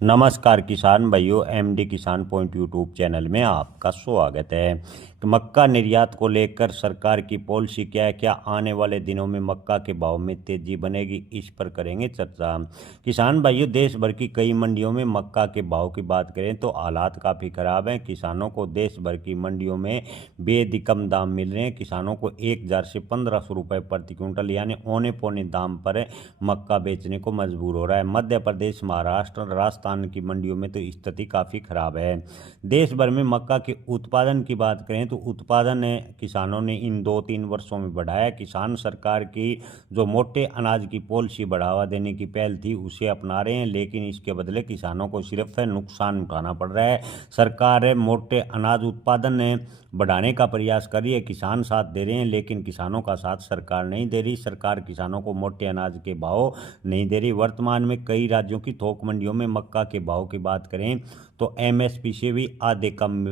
नमस्कार किसान भाइयों, एमडी किसान पॉइंट यूट्यूब चैनल में आपका स्वागत है। मक्का निर्यात को लेकर सरकार की पॉलिसी क्या है, क्या आने वाले दिनों में मक्का के भाव में तेजी बनेगी, इस पर करेंगे चर्चा। किसान भाइयों, देश भर की कई मंडियों में मक्का के भाव की बात करें तो हालात काफ़ी ख़राब हैं। किसानों को देश भर की मंडियों में बेहद कम दाम मिल रहे हैं। किसानों को 1000 से 1500 रुपये प्रति क्विंटल यानी औने पौने दाम पर मक्का बेचने को मजबूर हो रहा है। मध्य प्रदेश, महाराष्ट्र, राजस्थान की मंडियों में तो स्थिति काफ़ी खराब है। देश भर में मक्का के उत्पादन की बात करें तो उत्पादन किसानों ने इन 2-3 वर्षों में बढ़ाया। किसान सरकार की जो मोटे अनाज की पॉलिसी बढ़ावा देने की पहल थी उसे अपना रहे हैं, लेकिन इसके बदले किसानों को सिर्फ नुकसान उठाना पड़ रहा है। सरकार मोटे अनाज उत्पादन बढ़ाने का प्रयास कर रही है, किसान साथ दे रहे हैं, लेकिन किसानों का साथ सरकार नहीं दे रही। सरकार किसानों को मोटे अनाज के भाव नहीं दे रही। वर्तमान में कई राज्यों की थोक मंडियों में मक्का के भाव की बात करें तो एमएसपी से भी आधे कम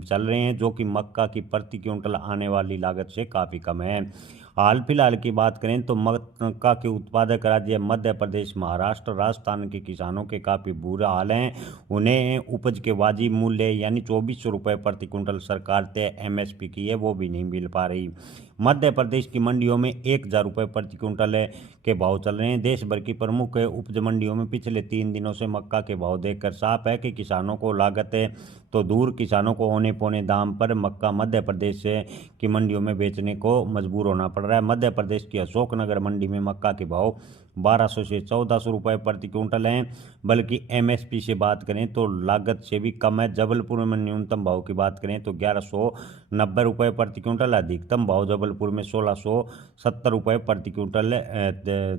चल रहे हैं, जो कि मक्का की प्रति क्विंटल आने वाली लागत से काफ़ी कम है। हाल फिलहाल की बात करें तो मक्का के उत्पादक राज्य मध्य प्रदेश, महाराष्ट्र, राजस्थान के किसानों के काफ़ी बुरा हाल है। उन्हें उपज के वाजिब मूल्य यानी 2400 रुपये प्रति क्विंटल सरकार तय एमएसपी की है, वो भी नहीं मिल पा रही। मध्य प्रदेश की मंडियों में 1000 रुपये प्रति क्विंटल के भाव चल रहे हैं। देश भर की प्रमुख उपज मंडियों में पिछले 3 दिनों से मक्का के भाव देखकर साफ है कि किसानों को लागत तो दूर, किसानों को औने पौने दाम पर मक्का मध्य प्रदेश की मंडियों में बेचने को मजबूर होना पड़ रहा है। मध्य प्रदेश की अशोकनगर मंडी में मक्का के भाव 1200 से 1400 रुपये प्रति क्विंटल हैं, बल्कि एमएसपी से बात करें तो लागत से भी कम है। जबलपुर में न्यूनतम भाव की बात करें तो 1190 रुपये प्रति क्विंटल, अधिकतम भाव जबलपुर में 1670 रुपये प्रति क्विंटल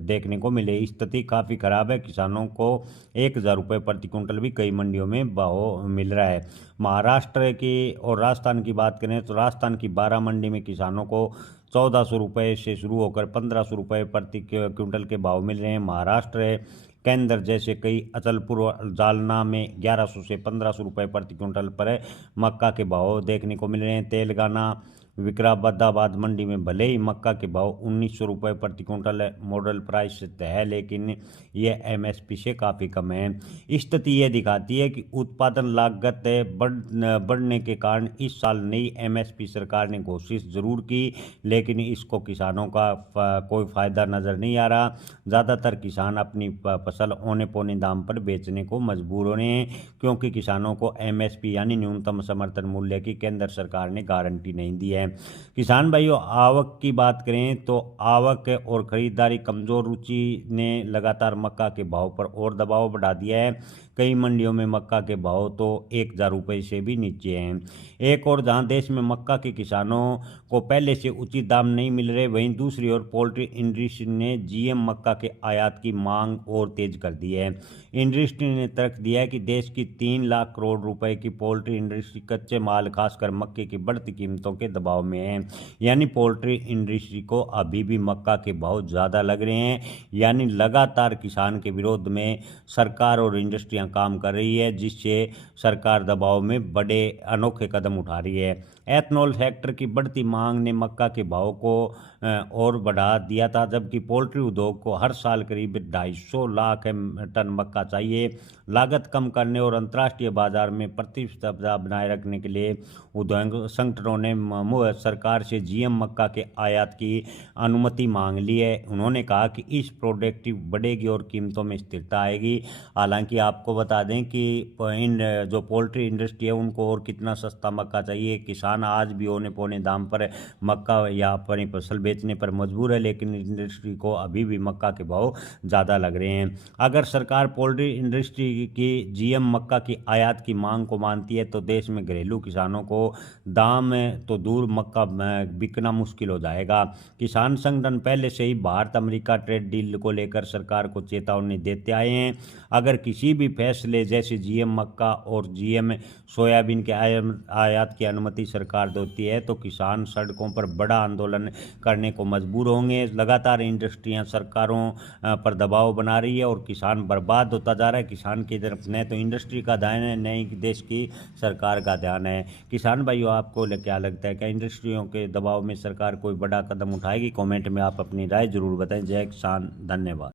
देखने को मिले। स्थिति काफ़ी खराब है। किसानों को 1000 रुपये प्रति क्विंटल भी कई मंडियों में भाव मिल रहा है। महाराष्ट्र की और राजस्थान की बात करें तो राजस्थान की 12 मंडी में किसानों को 1400 रुपये से शुरू होकर 1500 रुपये प्रति क्विंटल के भाव मिल रहे हैं। महाराष्ट्र केंद्र जैसे कई अचलपुर और जालना में 1100 से 1500 रुपये प्रति क्विंटल पर मक्का के भाव देखने को मिल रहे हैं। तेलंगाना विकाराबाद मंडी में भले ही मक्का के भाव 1900 रुपये प्रति क्विंटल मॉडल प्राइस है, लेकिन यह एमएसपी से काफ़ी कम है। स्थिति यह दिखाती है कि उत्पादन लागत बढ़ने के कारण इस साल नई एमएसपी सरकार ने घोषित जरूर की, लेकिन इसको किसानों का कोई फ़ायदा नज़र नहीं आ रहा। ज़्यादातर किसान अपनी फसल औने पौने दाम पर बेचने को मजबूर हो रहे हैं, क्योंकि किसानों को एमएसपी यानी न्यूनतम समर्थन मूल्य की केंद्र सरकार ने गारंटी नहीं दी है। किसान भाइयों, आवक की बात करें तो आवक और खरीदारी कमजोर रुचि ने लगातार मक्का के भाव पर और दबाव बढ़ा दिया है। कई मंडियों में मक्का के भाव तो 1000 रुपये से भी नीचे हैं। एक और जहां देश में मक्का के किसानों को पहले से उचित दाम नहीं मिल रहे, वहीं दूसरी ओर पोल्ट्री इंडस्ट्री ने जीएम मक्का के आयात की मांग और तेज कर दी है। इंडस्ट्री ने तर्क दिया है कि देश की 3 लाख करोड़ रुपए की पोल्ट्री इंडस्ट्री कच्चे माल खासकर मक्के की बढ़ती कीमतों के दबाव में है। यानी पोल्ट्री इंडस्ट्री को अभी भी मक्का के भाव ज़्यादा लग रहे हैं। यानी लगातार किसान के विरोध में सरकार और इंडस्ट्रियां काम कर रही है, जिससे सरकार दबाव में बड़े अनोखे कदम उठा रही है। एथनॉल सेक्टर की बढ़ती मांग ने मक्का के भाव को और बढ़ा दिया था, जबकि पोल्ट्री उद्योग को हर साल करीब 250 लाख टन मक्का चाहिए। लागत कम करने और अंतर्राष्ट्रीय बाजार में प्रतिस्पर्धा बनाए रखने के लिए उद्योग संगठनों ने सरकार से जीएम मक्का के आयात की अनुमति मांग ली है। उन्होंने कहा कि इस प्रोडक्ट बढ़ेगी और कीमतों में स्थिरता आएगी। हालांकि आपको बता दें कि इन जो पोल्ट्री इंडस्ट्री है उनको और कितना सस्ता मक्का चाहिए। किसान आज भी औने पौने दाम पर मक्का या अपनी फसल बेचने पर मजबूर है, लेकिन इंडस्ट्री को अभी भी मक्का के भाव ज़्यादा लग रहे हैं। अगर सरकार पोल्ट्री इंडस्ट्री की जीएम मक्का की आयात की मांग को मानती है तो देश में घरेलू किसानों को दाम तो दूर मक्का बिकना मुश्किल हो जाएगा। किसान संगठन पहले से ही भारत अमेरिका ट्रेड डील को लेकर सरकार को चेतावनी देते आए हैं। अगर किसी भी फैसले जैसे जीएम मक्का और जीएम सोयाबीन के आयात की अनुमति सरकार देती है तो किसान सड़कों पर बड़ा आंदोलन करने को मजबूर होंगे। लगातार इंडस्ट्रियां सरकारों पर दबाव बना रही है और किसान बर्बाद होता जा रहा है। किसान की तरफ न तो इंडस्ट्री का ध्यान है, न ही देश की सरकार का ध्यान है। किसान भाइयों, आपको क्या लगता है, क्या इंडस्ट्रियों के दबाव में सरकार कोई बड़ा कदम उठाएगी? कमेंट में आप अपनी राय जरूर बताएं। जय किसान, धन्यवाद।